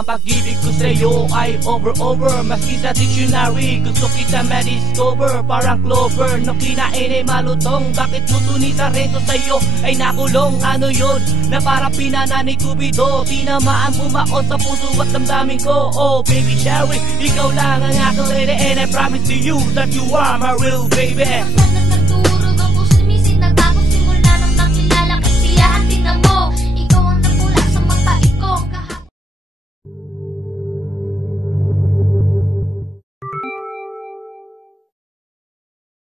Ang pag-ibig ko sa'yo ay over Maski sa dictionary gusto kita ma-discover. Parang clover, nung kinain ay malutong. Bakit puso ni Sarento sa'yo ay nakulong? Ano yun na parang pinana ni Cupido? Tinamaan bumaon sa puso at damdamin ko. Oh baby Sherry, ikaw lang ang aking lady, and I promise to you that you are my real baby.